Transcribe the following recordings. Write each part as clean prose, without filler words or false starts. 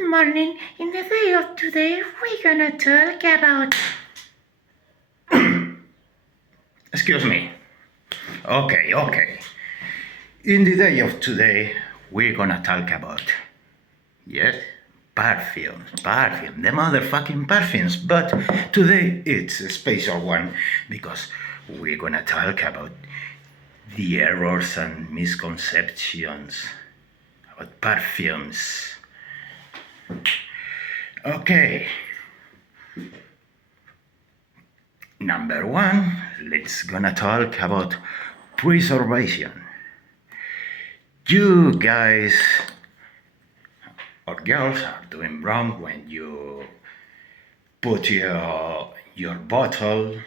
Good morning. In the day of today, we're gonna talk about. Excuse me. Okay. In the day of today, we're gonna talk about, yes, perfumes, the motherfucking perfumes. But today it's a special one because we're gonna talk about the errors and misconceptions about perfumes. Okay. Number one, let's gonna talk about preservation. You guys or girls are doing wrong when you put your bottle.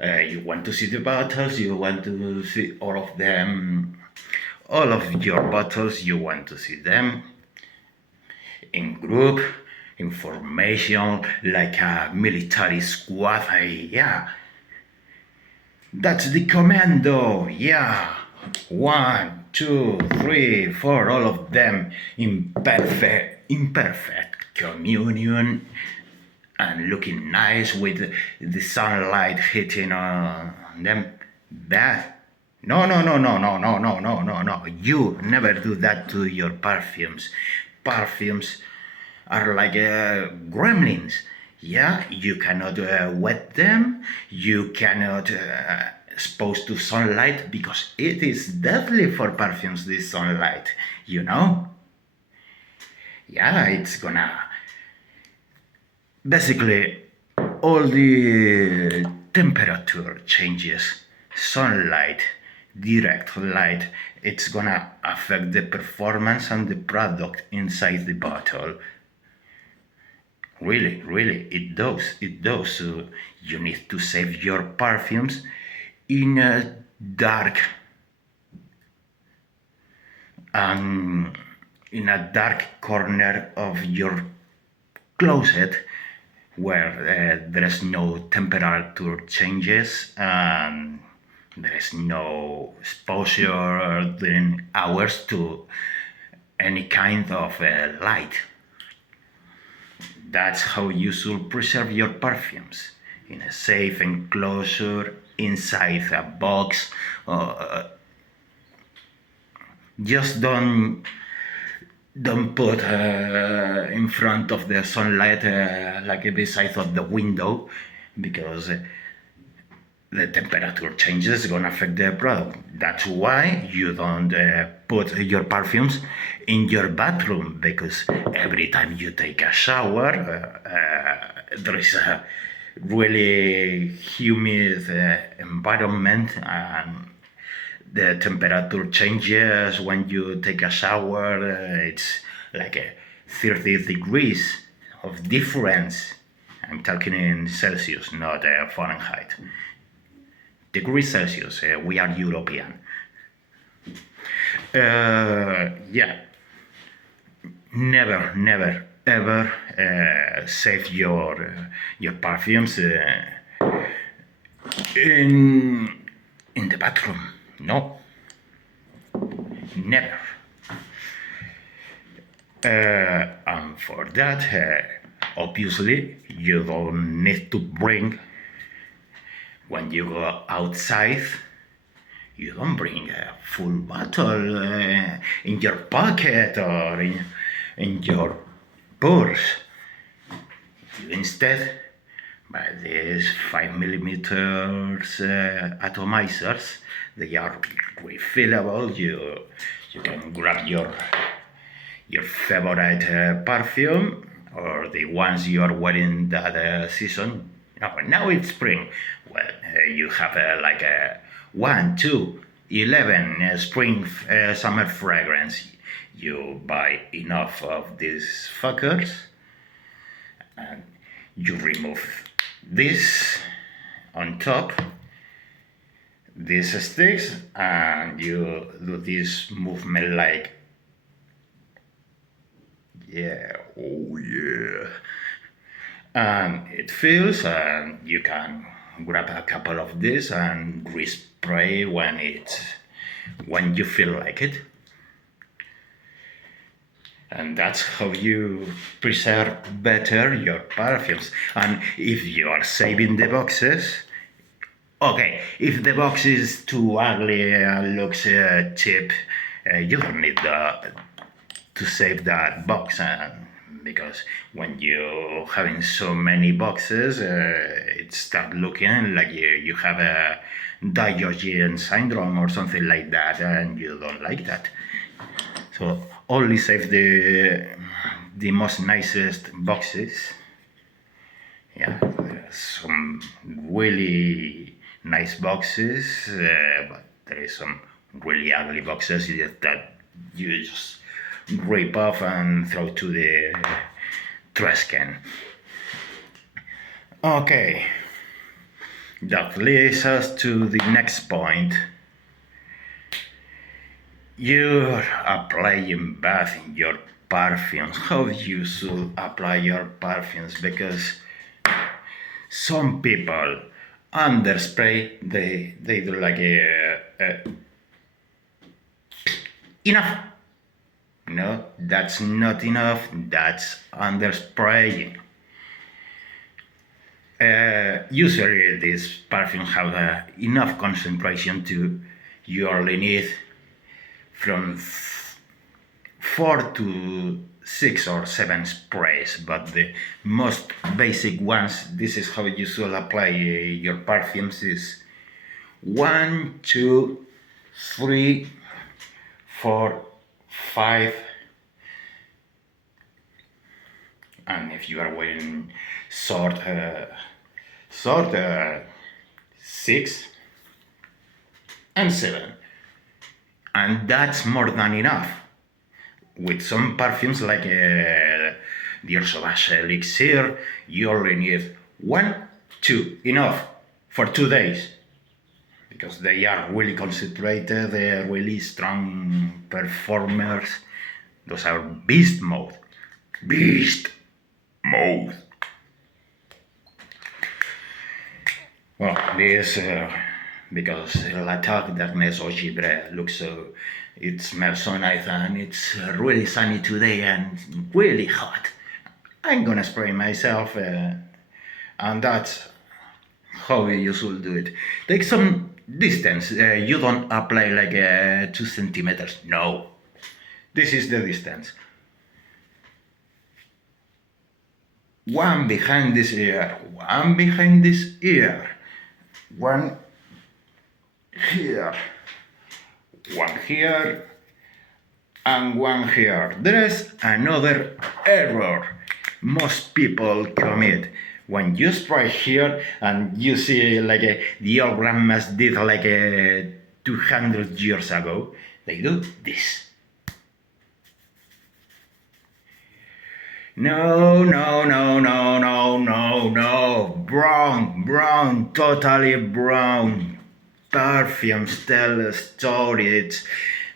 You want to see the bottles, you want to see all of them, all of your bottles, you want to see them in group, in formation, like a military squad. Yeah, that's the commando. Yeah, 1, 2, 3, 4, all of them in imperfect communion and looking nice with the sunlight hitting on them. That no. You never do that to your perfumes. Perfumes are like gremlins. Yeah, you cannot wet them. You cannot expose to sunlight because it is deadly for perfumes. This sunlight, you know. Yeah, it's gonna basically all the temperature changes, sunlight, direct light, it's gonna affect the performance and the product inside the bottle. Really, it does. So you need to save your perfumes in a dark in a dark corner of your closet where there is no temperature changes and there is no exposure during hours to any kind of light. That's how you should preserve your perfumes, in a safe enclosure, inside a box. Just don't put in front of the sunlight like beside of the window, because the temperature changes is gonna affect the product. That's why you don't put your perfumes in your bathroom, because every time you take a shower, there is a really humid environment, and the temperature changes when you take a shower. It's like 30 degrees of difference. I'm talking in Celsius, not Fahrenheit. Degrees Celsius, we are European. Yeah, never ever save your perfumes in the bathroom. No, never. And for that, obviously, you don't need to bring, when you go outside, you don't bring a full bottle in your pocket or in your purse. You instead buy these 5mm atomizers. They are refillable. You can grab your favorite perfume or the ones you are wearing that season. Now it's spring. Well, you have like a 1, 2, 11 spring summer fragrance. You buy enough of these fuckers and you remove this on top, these sticks, and you do this movement like, yeah, oh yeah. And it fills, and you can grab a couple of this and respray when you feel like it. And that's how you preserve better your perfumes. And if you are saving the boxes, okay, if the box is too ugly and looks cheap, you don't need to save that box. Because when you having so many boxes, it start looking like you have a Diogenes syndrome or something like that, and you don't like that. So only save the most nicest boxes. Yeah, there's some really nice boxes, but there is some really ugly boxes that you just rip off and throw to the trash can. Okay, that leads us to the next point. You're applying bath in your perfumes. How you should apply your perfumes, because some people underspray, they do like enough. No, that's not enough. That's underspraying. Usually these perfumes have enough concentration to you only need from 4 to 6 or 7 sprays, but the most basic ones, this is how you should apply your perfumes, is 1, 2, 3, 4, 5, and if you are wearing short 6 and 7, and that's more than enough. With some perfumes like the Sauvage Elixir, you only need 1, 2, enough for 2 days, because they are really concentrated, they are really strong performers. Those are beast mode. Well, this because La Talk Darkness au Gibre looks so, it smells so nice, and it's really sunny today and really hot. I'm gonna spray myself, and that's how you should do it. Take some distance. You don't apply like 2 centimeters. No, this is the distance. One behind this ear, one behind this ear, one here, one here, and one here. There's another error most people commit. When you spray here and you see like the old grandmas did like 200 years ago, they do this. No, no, no, no, no, no, no. Brown, totally brown. Perfumes tell a story.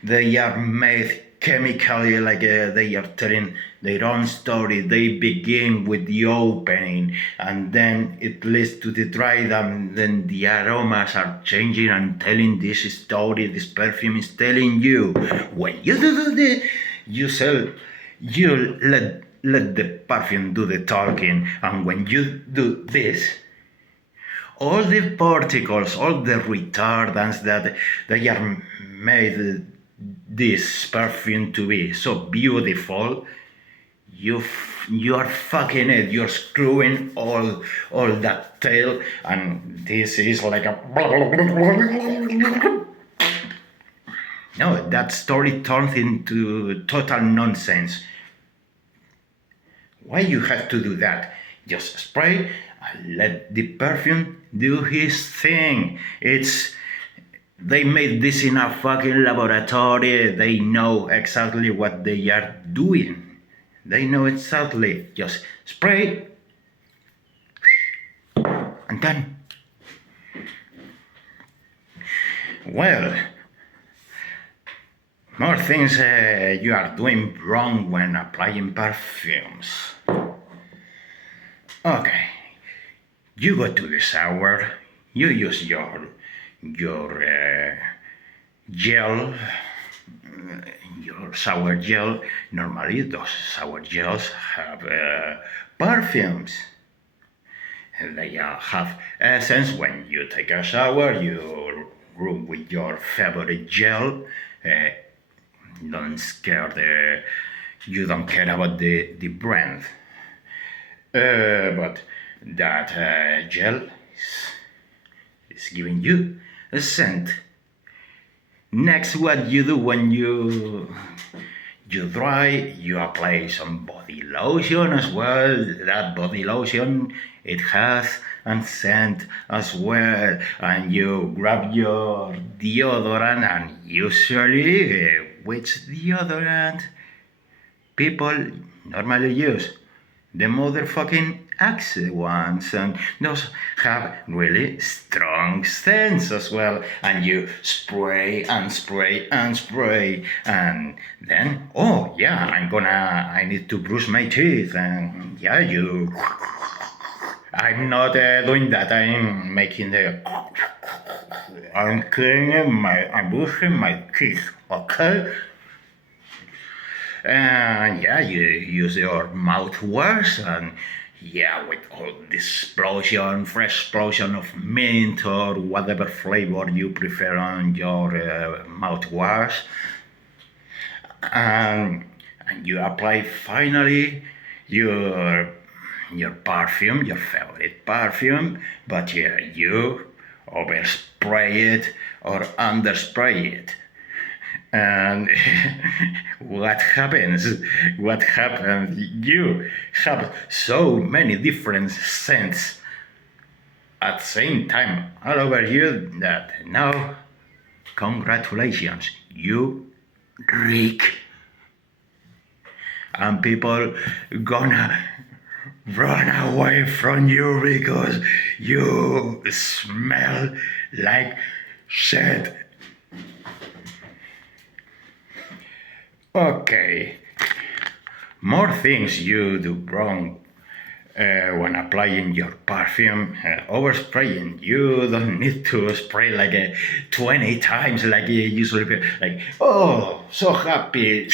They are made chemically, like they are telling their own story. They begin with the opening, and then it leads to the dry down. Then the aromas are changing and telling this story. This perfume is telling you. When you do this, you let the perfume do the talking, and when you do this, all the particles, all the retardants that they are made this perfume to be so beautiful, you are fucking it. You're screwing all that tail, and this is like a no. That story turns into total nonsense. Why you have to do that? Just spray and let the perfume do his thing. They made this in a fucking laboratory. They know exactly what they are doing. They know exactly. Just spray and done. Well, more things you are doing wrong when applying perfumes. Okay, you go to the shower, you use your gel, your shower gel, normally those shower gels have perfumes. They have essence. When you take a shower, you rub with your favorite gel. Uh, don't scare the. You don't care about the brand. But that gel is giving you a scent. Next, what you do when you dry, you apply some body lotion as well. That body lotion, it has a scent as well. And you grab your deodorant, and usually, which deodorant people normally use? The motherfucking Axe ones, and those have really strong scents as well. And you spray and spray and spray, and then, oh yeah, I need to brush my teeth, and yeah, I'm not doing that. I'm brushing my teeth, okay? And yeah, you use your mouthwash, and yeah, with all this explosion, fresh explosion of mint or whatever flavor you prefer on your mouthwash, and you apply finally your perfume, your favorite perfume, but yeah, you overspray it or underspray it. And what happens? What happens? You have so many different scents at the same time all over you that now, congratulations, you reek. And people gonna run away from you because you smell like shit. Okay, more things you do wrong when applying your perfume. Overspraying. You don't need to spray like 20 times like you usually do. Like, oh, so happy.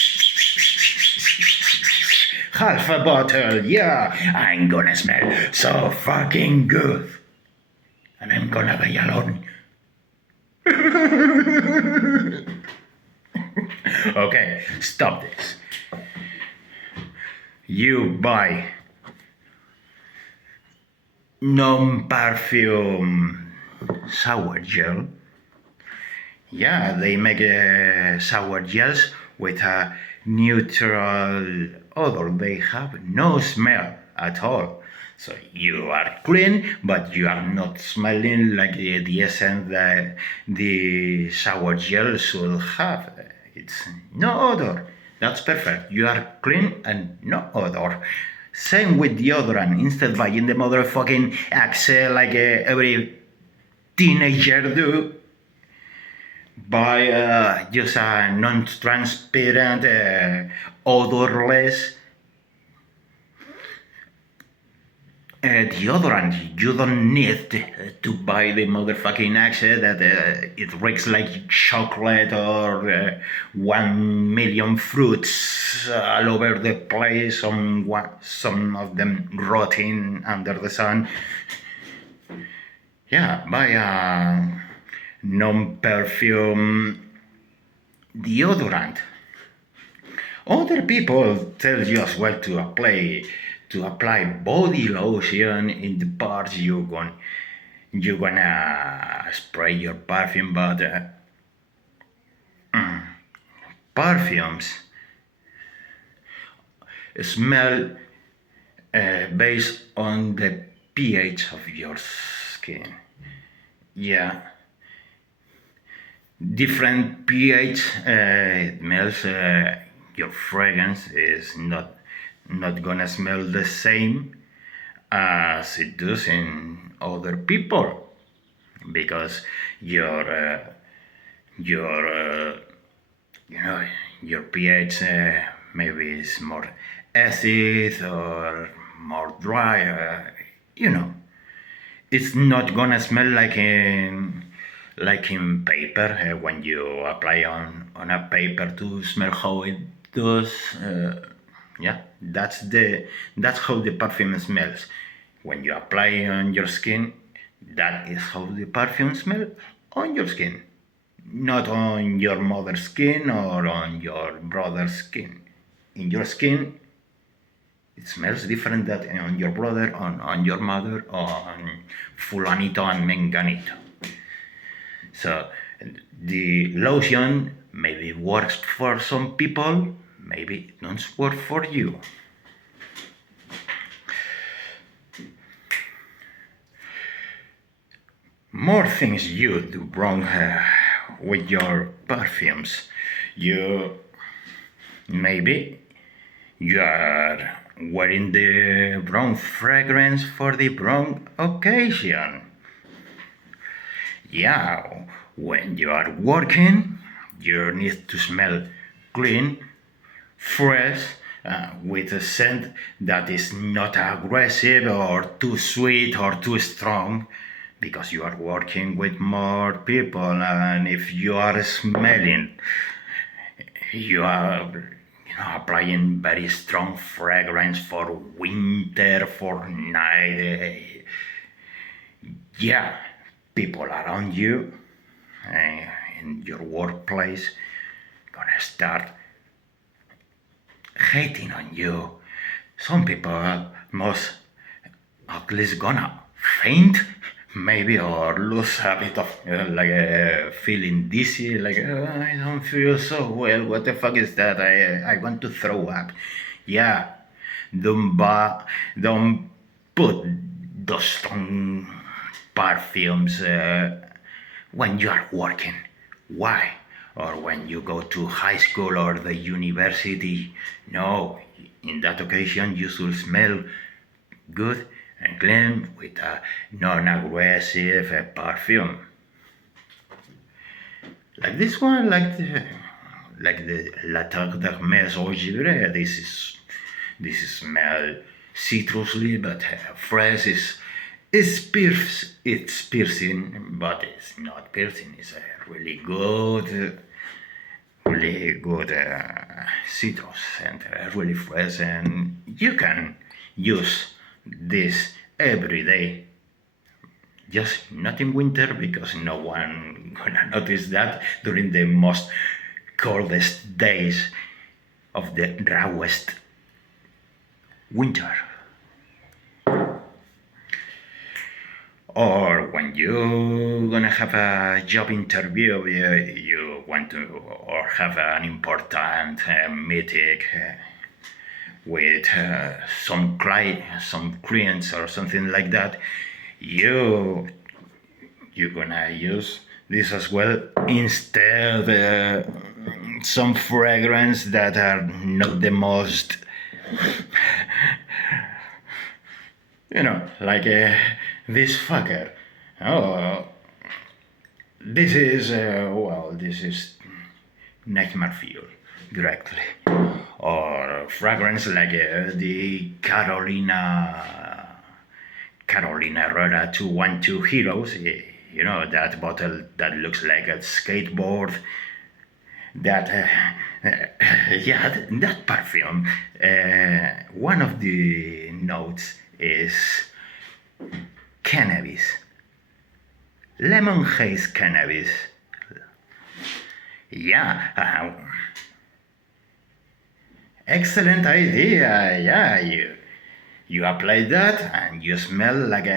Half a bottle, yeah, I'm gonna smell so fucking good. And I'm gonna be alone. Okay, stop this. You buy non-perfume shower gel. Yeah, they make shower gels with a neutral odor. They have no smell at all. So you are clean, but you are not smelling like the essence that the shower gel should have. It's no odor. That's perfect. You are clean and no odor. Same with deodorant. Instead buying the motherfucking Axe like every teenager do, buy just a non-transparent, odorless deodorant. You don't need to buy the motherfucking Axe that it reeks like chocolate or 1 million fruits all over the place, some of them rotting under the sun. Yeah, buy a non-perfume deodorant. Other people tell you as well to apply body lotion in the parts you're gonna spray your perfume, but perfumes smell based on the pH of your skin. Yeah, different pH smells. Your fragrance is not gonna smell the same as it does in other people, because your your pH maybe is more acid or more dry. It's not gonna smell like like in paper, when you apply on a paper to smell how it does. Yeah, that's how the perfume smells. When you apply on your skin, that is how the perfume smells on your skin, not on your mother's skin or on your brother's skin. In your skin, it smells different than on your brother, on your mother, on fulanito and menganito. So the lotion maybe works for some people, maybe it don't work for you. More things you do wrong with your perfumes. You maybe you are wearing the wrong fragrance for the wrong occasion. Yeah, when you are working, you need to smell clean, fresh, with a scent that is not aggressive or too sweet or too strong, because you are working with more people, and if you are smelling, you are applying very strong fragrance for winter, for night. Yeah, people around you in your workplace gonna start hating on you. Some people most at least gonna faint, maybe, or lose a bit of feeling dizzy, like I don't feel so well. What the fuck is that? I want to throw up. Yeah, don't put those strong perfumes when you are working. Why? Or when you go to high school or the university. No, in that occasion you should smell good and clean with a non-aggressive perfume. Like this one, like the La Terre d'Hermès Eau Givrée. This is smell citrusly, but fresh it's piercing, but it's not piercing. It's a really good citrus and really fresh, and you can use this every day. Just not in winter, because no one gonna notice that during the most coldest days of the rawest winter. Or when you're gonna have a job interview, you want to, or have an important meeting with some clients or something like that, you're gonna use this as well, instead some fragrance that are not the most like this fucker. Oh, this is nightmare fuel directly. Or fragrance like the Carolina Herrera 212 Heroes. That bottle that looks like a skateboard. That that perfume. One of the notes is cannabis, lemon haze cannabis. Yeah, excellent idea. Yeah, you apply that and you smell like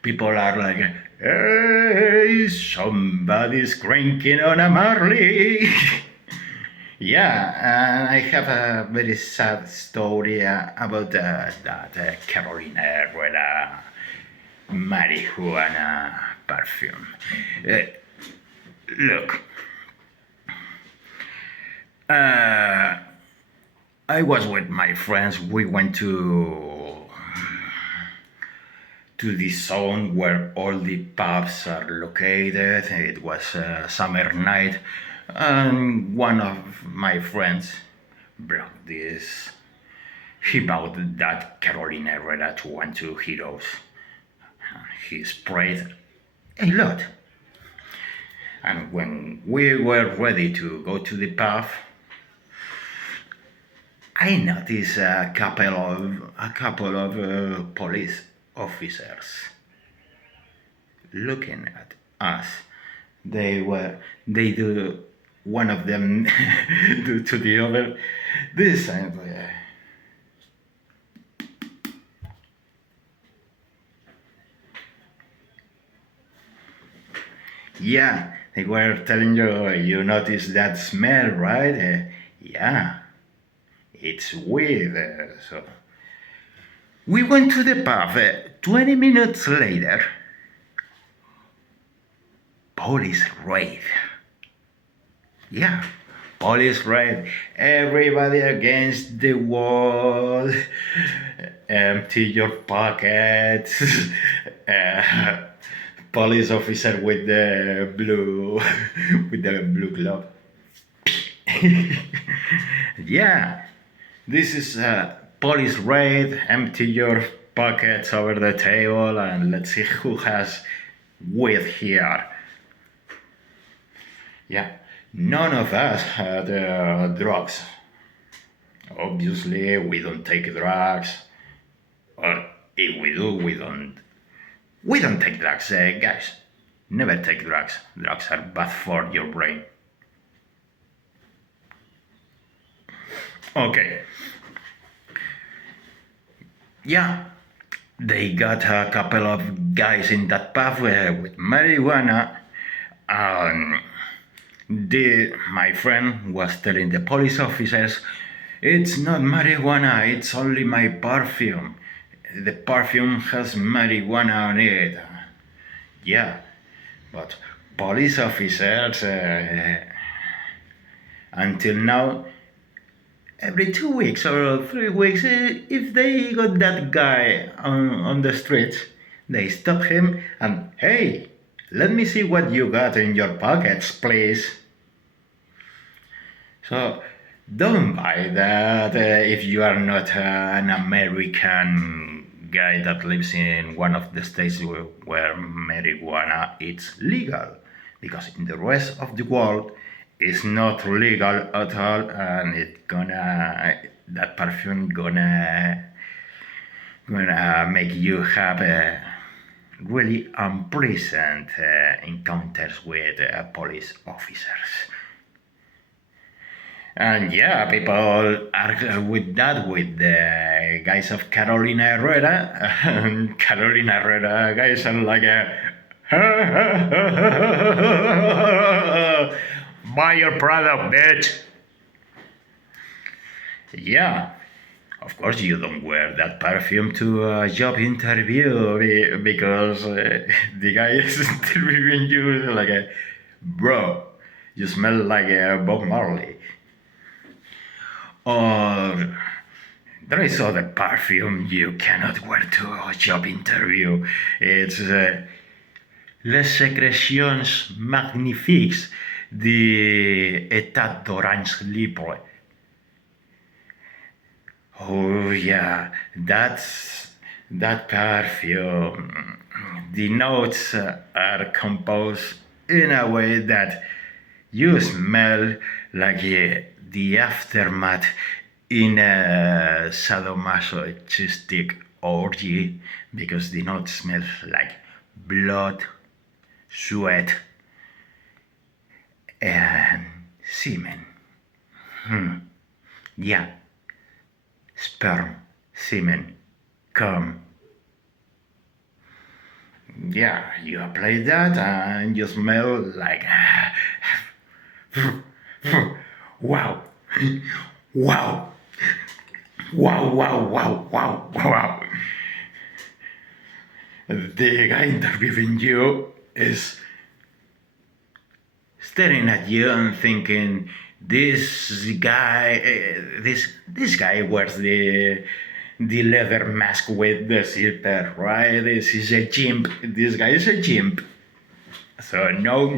people are like, hey, somebody's cranking on a Marley. Yeah, and I have a very sad story about that Carolina Herrera marijuana perfume. Look, I was with my friends. We went to the zone where all the pubs are located. It was a summer night, and one of my friends brought this. He bought that Carolina Herrera 212 Heroes. He sprayed a lot. And when we were ready to go to the pub, I noticed a couple of police officers looking at us. They do one of them do to the other this and yeah, they were telling you notice that smell, right? Yeah, it's weird. So we went to the pub. 20 minutes later, police raid. Yeah, police raid. Everybody against the wall. Empty your pockets. uh, Police officer with the blue with the blue glove. Yeah, this is a police raid. Empty your pockets over the table and let's see who has weed here. Yeah, none of us had drugs. Obviously, we don't take drugs, or if we do, we don't. We don't take drugs, guys. Never take drugs. Drugs are bad for your brain. Okay. Yeah, they got a couple of guys in that pub with marijuana, and my friend was telling the police officers, "It's not marijuana, it's only my perfume. The perfume has marijuana on it." Yeah, but police officers, until now, every 2 weeks or 3 weeks, if they got that guy on the streets, they stop him and, "Hey, let me see what you got in your pockets, please." So don't buy that if you are not an American guy that lives in one of the states where marijuana is legal, because in the rest of the world it's not legal at all, and that perfume gonna make you have really unpleasant encounters with police officers. And yeah, people argue with that with the guys of Carolina Herrera. And Carolina Herrera guys are like buy your product, bitch. Yeah, of course you don't wear that perfume to a job interview because the guy is interviewing you like bro, you smell like Bob Marley. Or there is other perfume you cannot wear to a job interview. It's Les Sécrétions Magnifiques d'État d'Orange Libre. Oh yeah, that perfume. The notes are composed in a way that you smell like the aftermath in a sadomasochistic orgy, because the notes smell like blood, sweat, and semen. Yeah, sperm, semen, cum. Yeah, you apply that and you smell like wow, wow, wow, wow, wow, wow, wow. The guy interviewing you is staring at you and thinking, this guy wears the leather mask with the zipper, right? This is a chimp. This guy is a chimp. So no,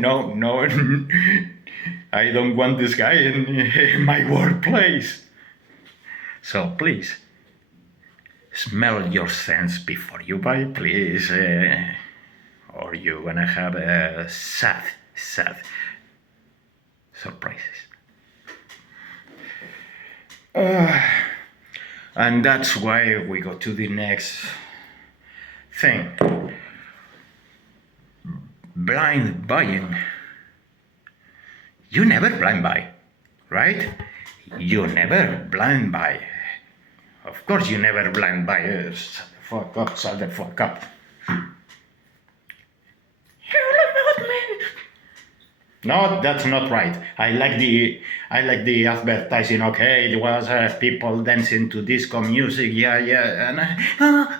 I don't want this guy in my workplace. So please, smell your scents before you buy, please, or you're gonna have a sad sad surprises. And that's why we go to the next thing. Blind buying. You never blind buy, right? You never blind buy. Of course you never blind buy. Shut the fuck up. All about me. No, that's not right. I like the advertising. Okay, it was people dancing to disco music. Yeah, and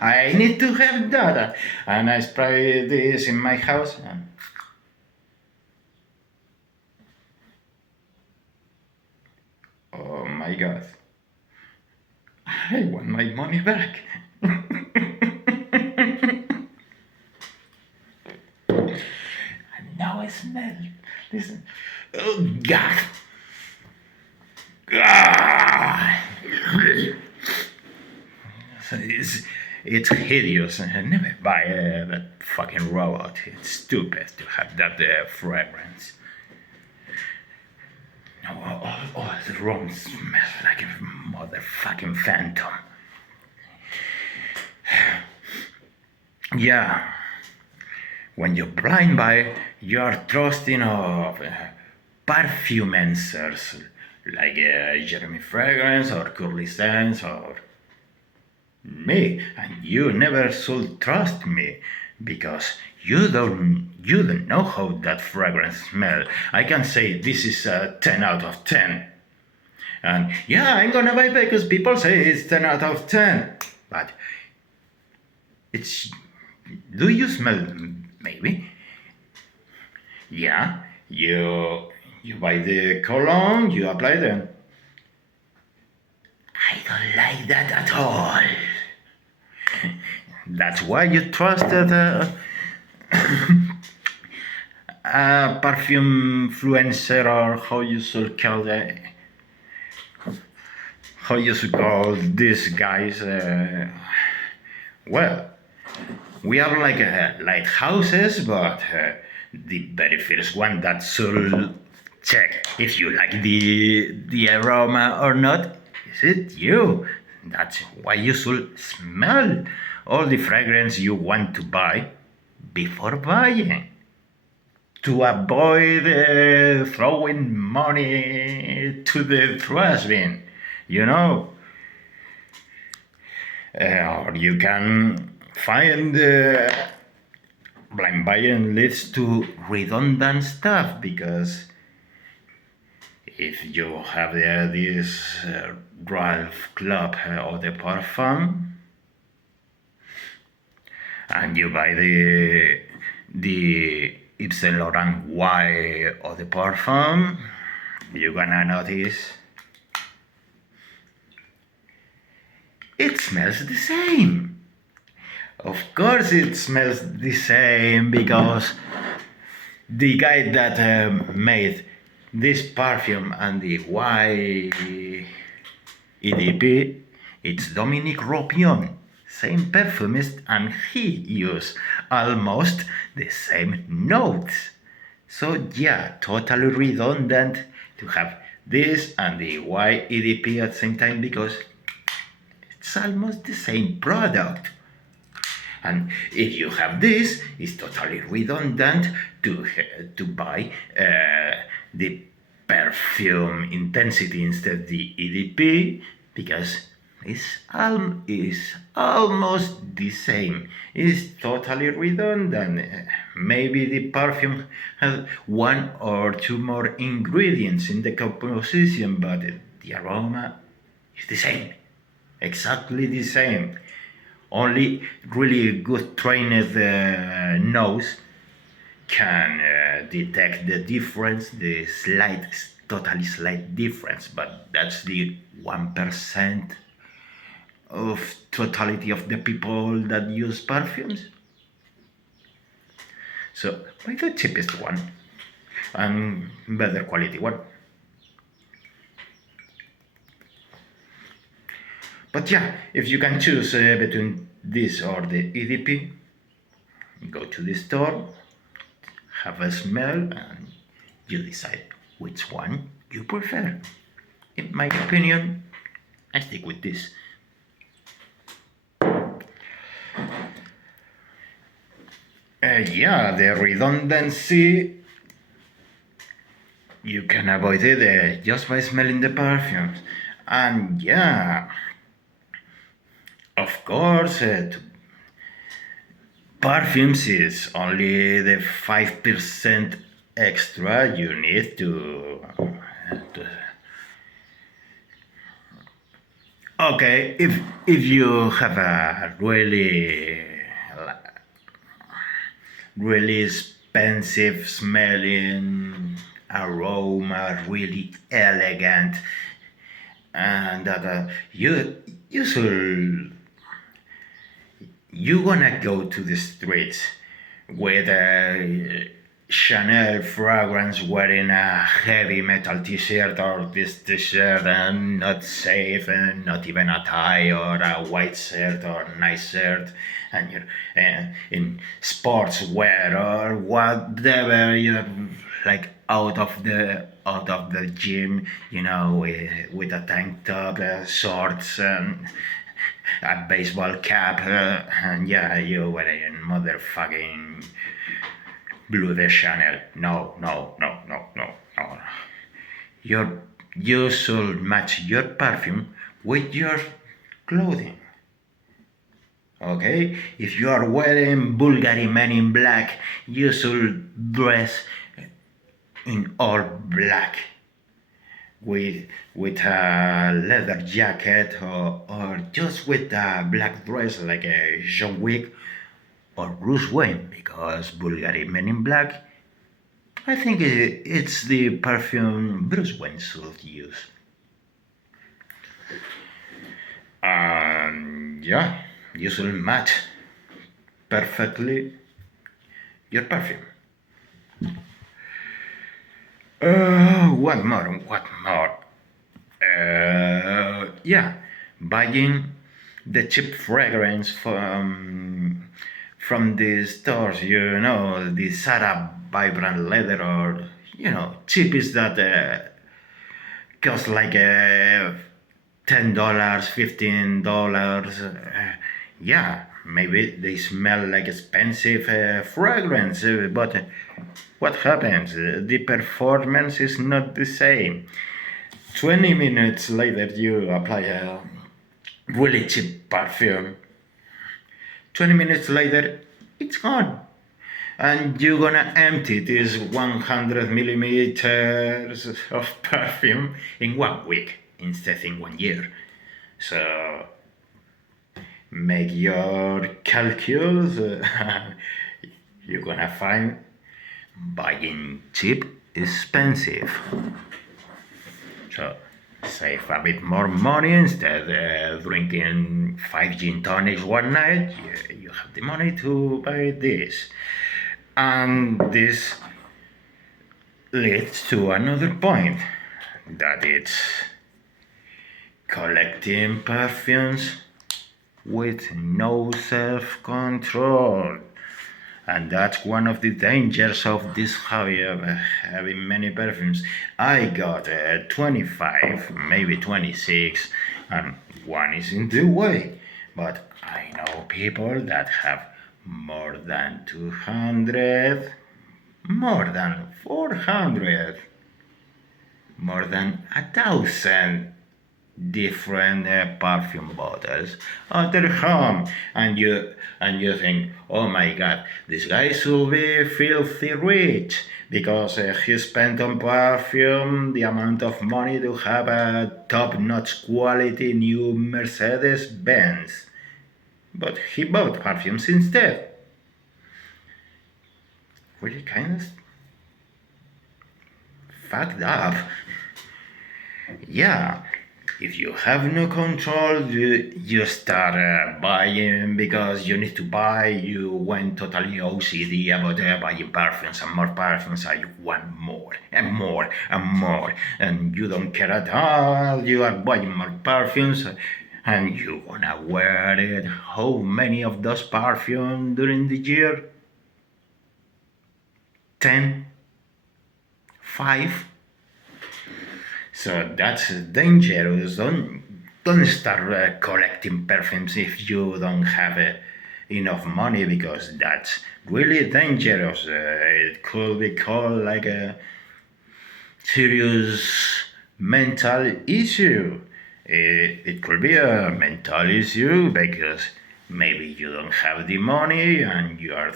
I need to have that. And I spray this in my house. And oh my god, I want my money back. And now I smell. Listen. Oh god. It's hideous. Never buy that fucking robot. It's stupid to have that fragrance. Oh, the room smells like a motherfucking phantom. Yeah. When you blind buy, you are trusting of perfumers like Jeremy Fragrance or Curly Sands or me, and you never should trust me because you don't know how that fragrance smells. I can say this is a 10 out of 10. And yeah, I'm gonna buy because people say it's 10 out of 10. But it's, do you smell maybe? Yeah, you buy the cologne, you apply them. I don't like that at all. That's why you trusted a perfume influencer, or how you should call it. How you should call these guys? Well, we are like lighthouses, but the very first one that should check if you like the aroma or not is it you. That's why you should smell all the fragrance you want to buy before buying, to avoid throwing money to the trash bin, you know. Or you can find blind buying leads to redundant stuff, because if you have this Ralph Club or the Parfum, and you buy the Yves Saint Laurent Y or the Parfum, you're gonna notice it smells the same. Of course it smells the same, because the guy that made this perfume and the Y EDP, it's Dominique Ropion, same perfumist, and he used almost the same notes. So yeah, totally redundant to have this and the Y EDP at the same time, because it's almost the same product. And if you have this, it's totally redundant to buy the perfume intensity instead the EDP, because it's almost the same. It's totally redundant. Maybe the perfume has one or two more ingredients in the composition, but the aroma is the same. Exactly the same. Only really good trained nose can detect the difference, the totally slight difference, but that's the 1% of totality of the people that use perfumes. So buy the cheapest one and better quality one. But yeah, if you can choose between this or the EDP, go to the store, have a smell, and you decide which one you prefer. In my opinion, I stick with this. Yeah, the redundancy, you can avoid it just by smelling the perfumes. And yeah, of course, perfumes is only the 5% extra you need to. Okay, if you have a really expensive smelling aroma, really elegant, and that you gonna go to the streets with a Chanel fragrance wearing a heavy metal t-shirt or this t-shirt and not safe and not even a tie or a white shirt or nice shirt, and you're in sportswear or whatever, you're like out of the gym, with a tank top, shorts, and a baseball cap, and yeah, you wearing motherfucking Blue de Chanel. No, no, no, no, no, no. You should match your perfume with your clothing. Okay? If you are wearing Bulgari Men in Black, you should dress in all black with a leather jacket or just with a black dress like a John Wick or Bruce Wayne, because Bulgari Men in Black, I think it's the perfume Bruce Wayne should use. Yeah, you should match perfectly your perfume. What more? What more? Yeah, buying the cheap fragrance from the stores, the Sarah Vibrant Leather, or cheap is that cost like $10, $15. Yeah, maybe they smell like expensive fragrance, but what happens? The performance is not the same. 20 minutes later, you apply a really cheap perfume. 20 minutes later, it's gone. And you're gonna empty this 100 milliliters of perfume in 1 week instead in 1 year. So make your calculus. You're gonna find buying cheap expensive. So save a bit more money. Instead drinking 5 gin tonics one night, you have the money to buy this. And this leads to another point, that it's collecting perfumes with no self-control. And that's one of the dangers of this hobby of having many perfumes. I got 25, maybe 26, and one is in the way. But I know people that have more than 200, more than 400, more than 1,000 different perfume bottles at their home, and you think, oh my god, this guy should be filthy rich because he spent on perfume the amount of money to have a top-notch quality new Mercedes Benz, but he bought perfumes instead. Really kind of fucked up. Yeah, if you have no control, you start buying because you need to buy. You went totally OCD about buying perfumes and more perfumes, and you want more and more and more, and you don't care at all. You are buying more perfumes, and you wanna wear it. How many of those perfumes during the year? 10, 5. So that's dangerous. Don't start collecting perfumes if you don't have enough money, because that's really dangerous. It could be called like a serious mental issue. It could be a mental issue because maybe you don't have the money and you are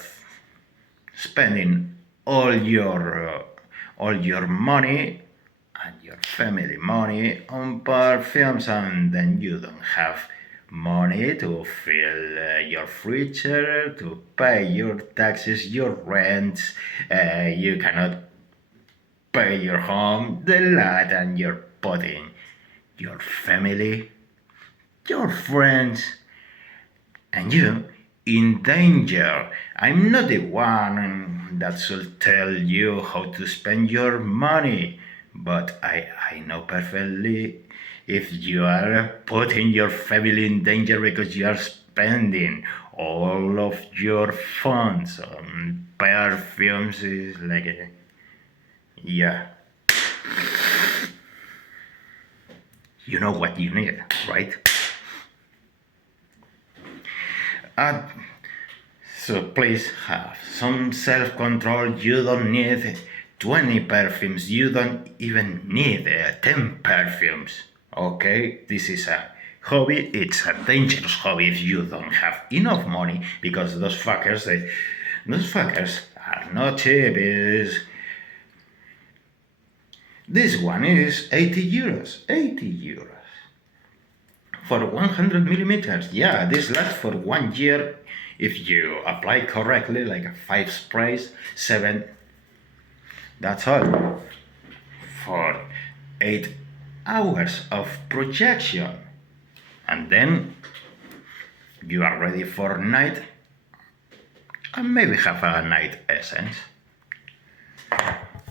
spending all your money and your family money on perfumes, and then you don't have money to fill your freezer, to pay your taxes, your rent. You cannot pay your home, the lot, and you're putting your family, your friends, and you in danger. I'm not the one that should tell you how to spend your money, but I know perfectly if you are putting your family in danger because you are spending all of your funds on perfumes. Is like a, yeah, you know what you need, right? Uh, so please have some self-control. You don't need 20 perfumes. You don't even need 10 perfumes. Okay? This is a hobby. It's a dangerous hobby if you don't have enough money, because those fuckers are not cheap. This one is 80 euros. 80 euros. For 100 millimeters. Yeah, this lasts for 1 year if you apply correctly, like 5 sprays, 7. That's all. For 8 hours of projection. And then you are ready for night, and maybe have a night essence.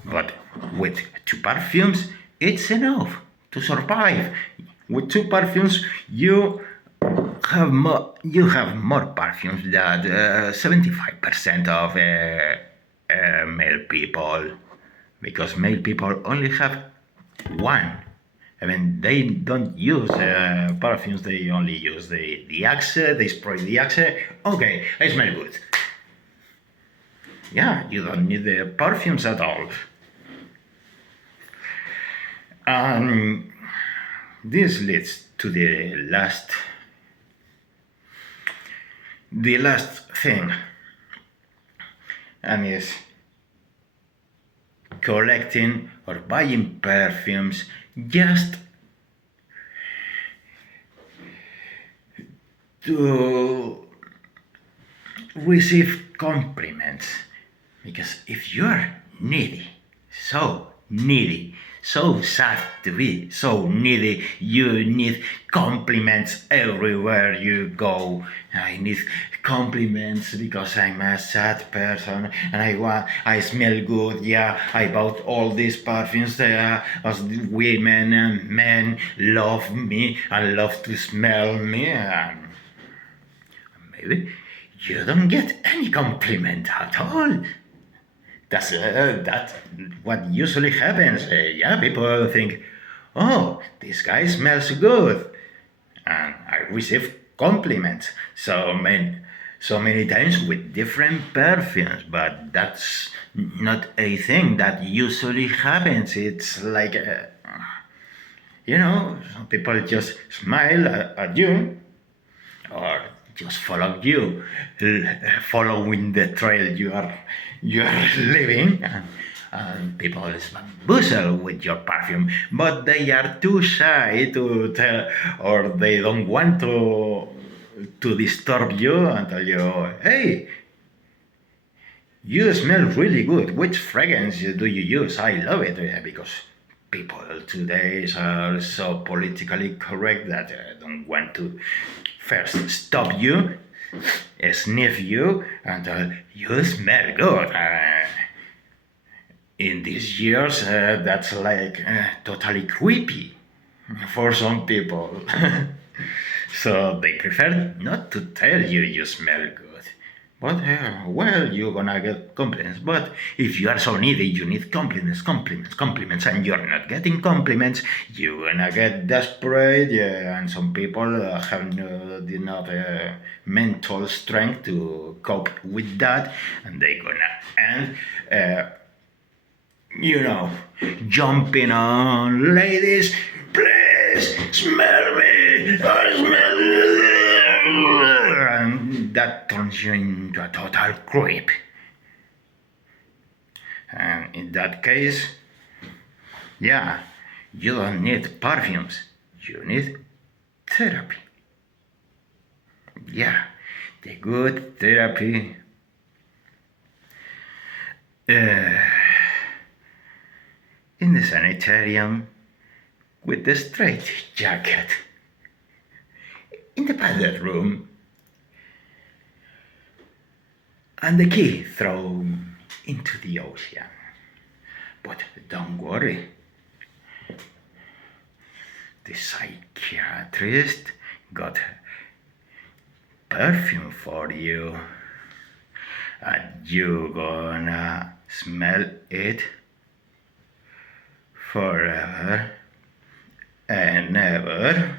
But with 2 perfumes, it's enough to survive. With 2 perfumes, you have more perfumes than 75% of male people, because male people only have one. I mean, they don't use perfumes. They only use the Axe. They spray the Axe. Okay, I smell good. Yeah, you don't need the perfumes at all. This leads to the last thing, and is collecting or buying perfumes just to receive compliments. Because if you're needy, so needy, so sad to be so needy, you need compliments everywhere you go. I need compliments because I'm a sad person and I smell good. Yeah, I bought all these perfumes. As women and men love me and love to smell me. Maybe you don't get any compliment at all. That's what usually happens. Yeah, people think, oh, this guy smells good, and I receive compliments so many times with different perfumes. But that's not a thing that usually happens. It's like, some people just smile at you, or just follow you, following the trail you are living, and people is bamboozled with your perfume, but they are too shy to tell, or they don't want to disturb you and tell you, hey, you smell really good. Which fragrance do you use? I love it, because people today are so politically correct that don't want to first stop you, sniff you, and you smell good. In these years, that's like totally creepy for some people. So they prefer not to tell you smell good. But well, you're gonna get compliments. But if you are so needy, you need compliments, compliments, compliments, and you're not getting compliments, you're gonna get desperate. Yeah, and some people have no, enough mental strength to cope with that, and they're gonna end, you know, jumping on ladies. Please smell me. I smell you. And that turns you into a total creep. And in that case, yeah, you don't need perfumes. You need therapy. Yeah, the good therapy. Uh, in the sanitarium with the straight jacket. In the padded room. And the key thrown into the ocean. But don't worry. The psychiatrist got perfume for you. And you gonna smell it forever and ever.